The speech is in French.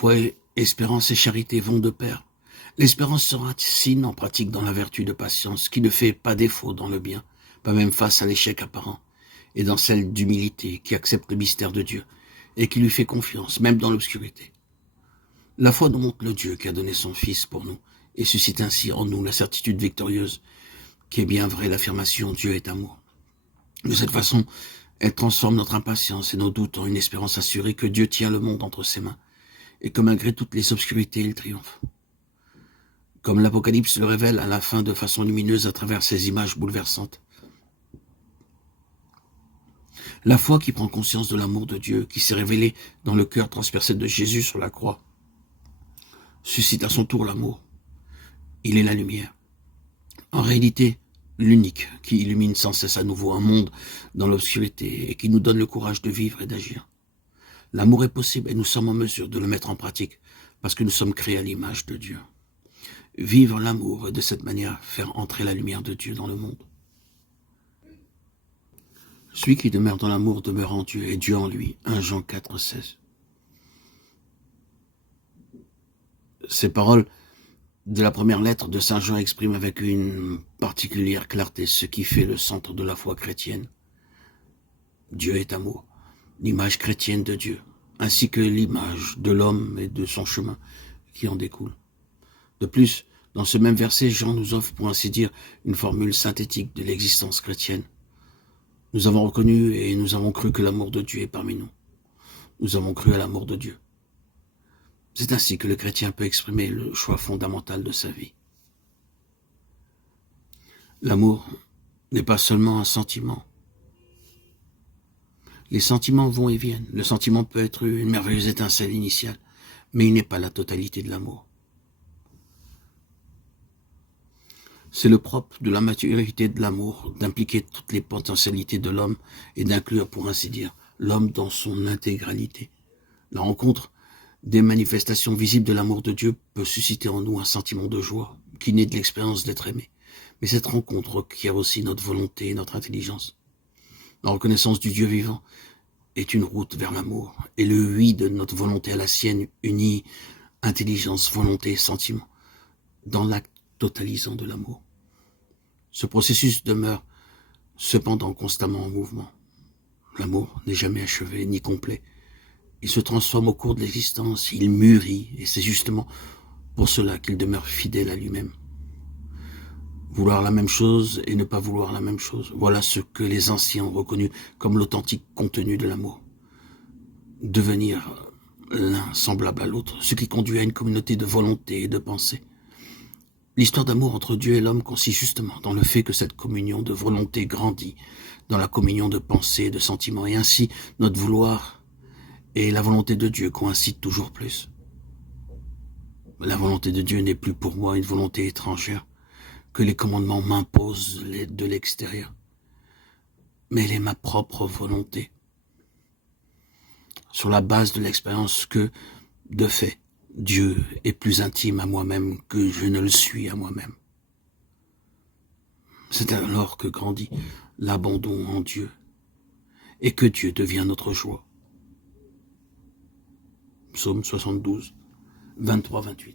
Foi, espérance et charité vont de pair. L'espérance sera signe en pratique dans la vertu de patience, qui ne fait pas défaut dans le bien, pas même face à l'échec apparent, et dans celle d'humilité, qui accepte le mystère de Dieu, et qui lui fait confiance, même dans l'obscurité. La foi nous montre le Dieu qui a donné son Fils pour nous, et suscite ainsi en nous la certitude victorieuse, qui est bien vraie l'affirmation « Dieu est amour ». De cette façon, elle transforme notre impatience et nos doutes en une espérance assurée que Dieu tient le monde entre ses mains, et que malgré toutes les obscurités, il triomphe. Comme l'Apocalypse le révèle à la fin de façon lumineuse à travers ces images bouleversantes. La foi qui prend conscience de l'amour de Dieu, qui s'est révélé dans le cœur transpercé de Jésus sur la croix, suscite à son tour l'amour. Il est la lumière. En réalité, l'unique qui illumine sans cesse à nouveau un monde dans l'obscurité et qui nous donne le courage de vivre et d'agir. L'amour est possible et nous sommes en mesure de le mettre en pratique parce que nous sommes créés à l'image de Dieu. Vivre l'amour et de cette manière faire entrer la lumière de Dieu dans le monde. Celui qui demeure dans l'amour demeure en Dieu et Dieu en lui. 1 Jean 4, 16. Ces paroles de la première lettre de Saint Jean expriment avec une particulière clarté ce qui fait le centre de la foi chrétienne. Dieu est amour, l'image chrétienne de Dieu, ainsi que l'image de l'homme et de son chemin qui en découle. De plus, dans ce même verset, Jean nous offre, pour ainsi dire, une formule synthétique de l'existence chrétienne. Nous avons reconnu et nous avons cru que l'amour de Dieu est parmi nous. Nous avons cru à l'amour de Dieu. C'est ainsi que le chrétien peut exprimer le choix fondamental de sa vie. L'amour n'est pas seulement un sentiment. Les sentiments vont et viennent. Le sentiment peut être une merveilleuse étincelle initiale, mais il n'est pas la totalité de l'amour. C'est le propre de la maturité de l'amour d'impliquer toutes les potentialités de l'homme et d'inclure, pour ainsi dire, l'homme dans son intégralité. La rencontre des manifestations visibles de l'amour de Dieu peut susciter en nous un sentiment de joie qui naît de l'expérience d'être aimé. Mais cette rencontre requiert aussi notre volonté et notre intelligence. La reconnaissance du Dieu vivant est une route vers l'amour, et le oui de notre volonté à la sienne unit intelligence, volonté et sentiment dans l'acte totalisant de l'amour. Ce processus demeure cependant constamment en mouvement. L'amour n'est jamais achevé ni complet. Il se transforme au cours de l'existence, il mûrit, et c'est justement pour cela qu'il demeure fidèle à lui-même. Vouloir la même chose et ne pas vouloir la même chose, voilà ce que les anciens ont reconnu comme l'authentique contenu de l'amour. Devenir l'un semblable à l'autre, ce qui conduit à une communauté de volonté et de pensée. L'histoire d'amour entre Dieu et l'homme consiste justement dans le fait que cette communion de volonté grandit dans la communion de pensée et de sentiments, et ainsi notre vouloir et la volonté de Dieu coïncident toujours plus. La volonté de Dieu n'est plus pour moi une volonté étrangère que les commandements m'imposent de l'extérieur, mais elle est ma propre volonté, sur la base de l'expérience que, de fait, Dieu est plus intime à moi-même que je ne le suis à moi-même. C'est alors que grandit l'abandon en Dieu et que Dieu devient notre joie. Psaume 72, 23-28.